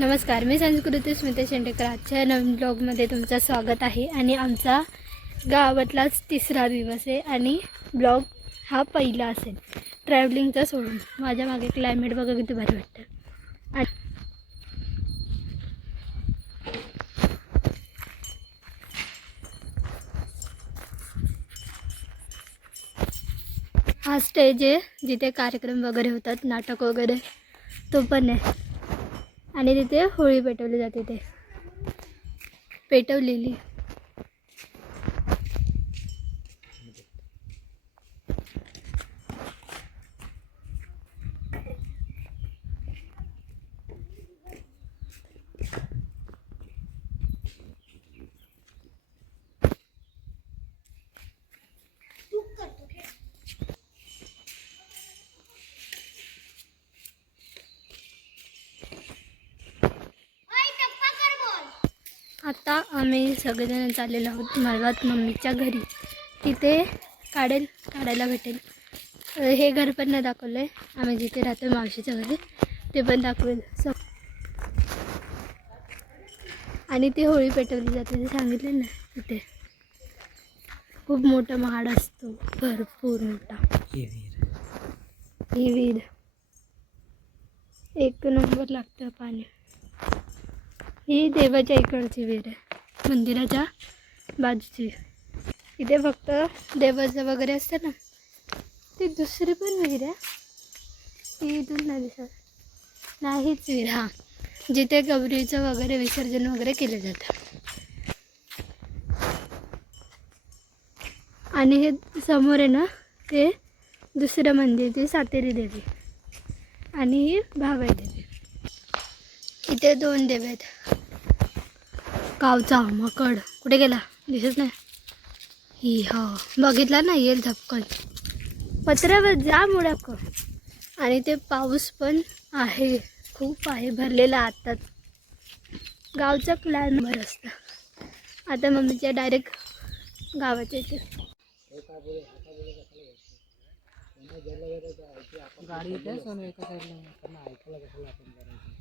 नमस्कार, मी संस्कृती स्मिता शेंडेकर. आजच्या नवीन ब्लॉगमध्ये तुमचं स्वागत आहे. आणि आमचा गावातलाच तिसरा दिवस आहे आणि ब्लॉग हा पहिला असेल ट्रॅव्हलिंगचा सोडून. माझ्या मागे क्लायमेट बघा किती भारी वाटतं. हा स्टेज आहे जिथे कार्यक्रम वगैरे होतात, नाटक वगैरे तो पण आहे. आणि तिथे होळी पेटवली जाते, ते पेटवलेली. आता आम्ही सगळेजण चाललेलो आहोत मळवात मम्मीच्या घरी. तिथे काढायला भेटेल. हे घर पण नाही दाखवलं आहे, आम्ही जिथे राहतो मावशीच्या घरी ते पण दाखवेल. आणि ती होळी पेटवली जाते ते सांगितले ना. तिथे खूप मोठा महाड असतो, भरपूर मोठा. ही विहीर एक नंबर लागतं पाणी. ही देवाच्या इकडची विहीर आहे, मंदिराच्या बाजूची. इथे फक्त देवाचं वगैरे असतं ना, ती दुसरी पण विहीर आहे, ती इथून नाही दिसत. नाहीच विहीर, हां, जिथे गौरीचं वगैरे विसर्जन वगैरे केलं जातं. आणि हे समोर आहे ना, ते दुसरं मंदिर, ते सातेरी देवी आणि ही भावाई देवी. इथे दोन देव आहेत. गावचा माकड कुठे गेला दिसत नाही. ही हा बघितला ना, येईल झपकन पत्र्यावर जा मुडक. आणि ते पाऊस पण आहे, खूप आहे भरलेला. आत्ताच गावचं क्लायमेट असतं. आता मम्मीच्या डायरेक्ट गावाच्या इथे गाडी इथे सोनू एका साईडला त्यांना ऐकायला कशाला आपण करायचं.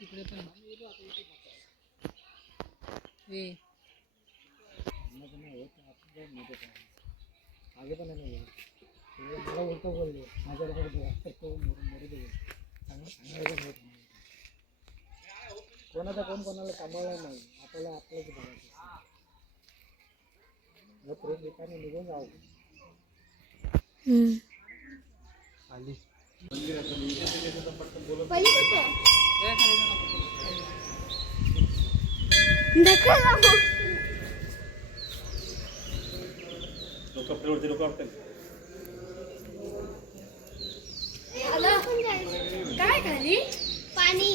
तिकडे पण आगे पण नाही मला उलटं बोलले माझ्याकडे कोणाचा कोण कोणाला सांभाळला नाही. आपल्याला आपलंच बघायचं. प्रेम ठिकाणी निघून जाऊ. आली काय खाली पाणी.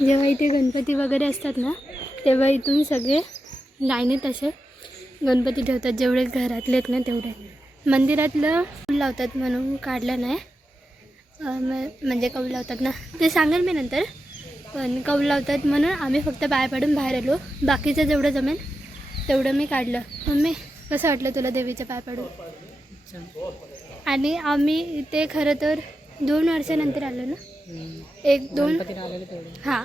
जेव्हा इथे गणपती वगैरे असतात ना, तेव्हा इथून सगळे लाईनीत असे गणपती ठेवतात. जेवढे घरातले आहेत ना तेवढे. मंदिरातलं कौल लावतात म्हणून काढलं नाही, म्हणजे कौल लावतात ना ते सांगेल मी नंतर. पण कौल लावतात म्हणून आम्ही फक्त पाय पाडून बाहेर आलो. बाकीचं जेवढं जमेल तेवढं मी काढलं. मम्मी कसं वाटलं तुला देवीचं पाय पाडून? आणि आम्ही इथे खरं तर 2 वर्षानंतर आलो ना, 1-2. हां,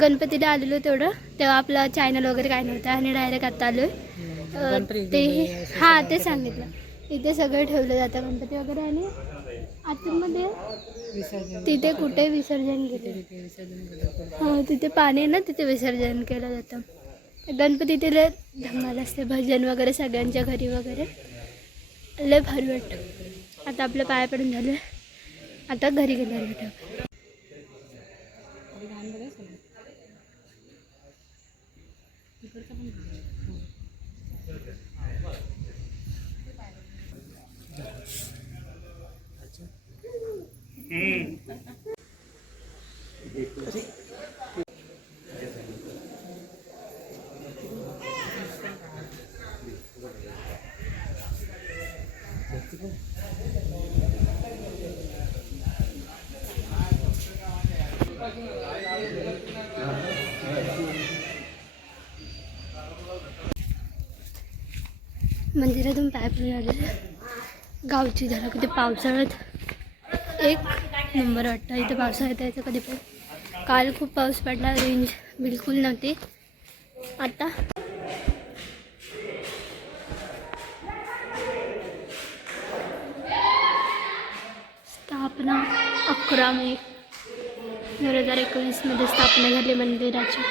गणपतीला आलेलो तेवढं. तेव्हा आपलं चॅनल वगैरे काय नव्हतं आणि डायरेक्ट आता आलो आहे. ते हां ते सांगितलं. इथे सगळं ठेवलं जातं गणपती वगैरे. आणि आतमध्ये विसर्जन तिथे कुठे विसर्जन केले. तिथे विसर्जन करतात. हो तिथे पाणी आहे ना, तिथे विसर्जन केलं जातं. गणपती तिथे धमाल असते, भजन वगैरे सगळ्यांच्या घरी वगैरे लय भारी वाटतं. आता आपल्या पाया पडून झालं, आता घरी गेल्यावर भेटू. आणि लहान बघा सगळं. इकडचं पण लहान आहे. मंदिरातून पाय पडून आलेलं गावची झालं कधी पावसाळ्यात एक नंबर वाटतं. इथे पावसाळ्यात यायचं कधी पण. काल खूप पाऊस पडला, रेंज बिलकुल नव्हती. आता स्थापना 11 मे 2019 मध्ये स्थापना झाली मंदिराची.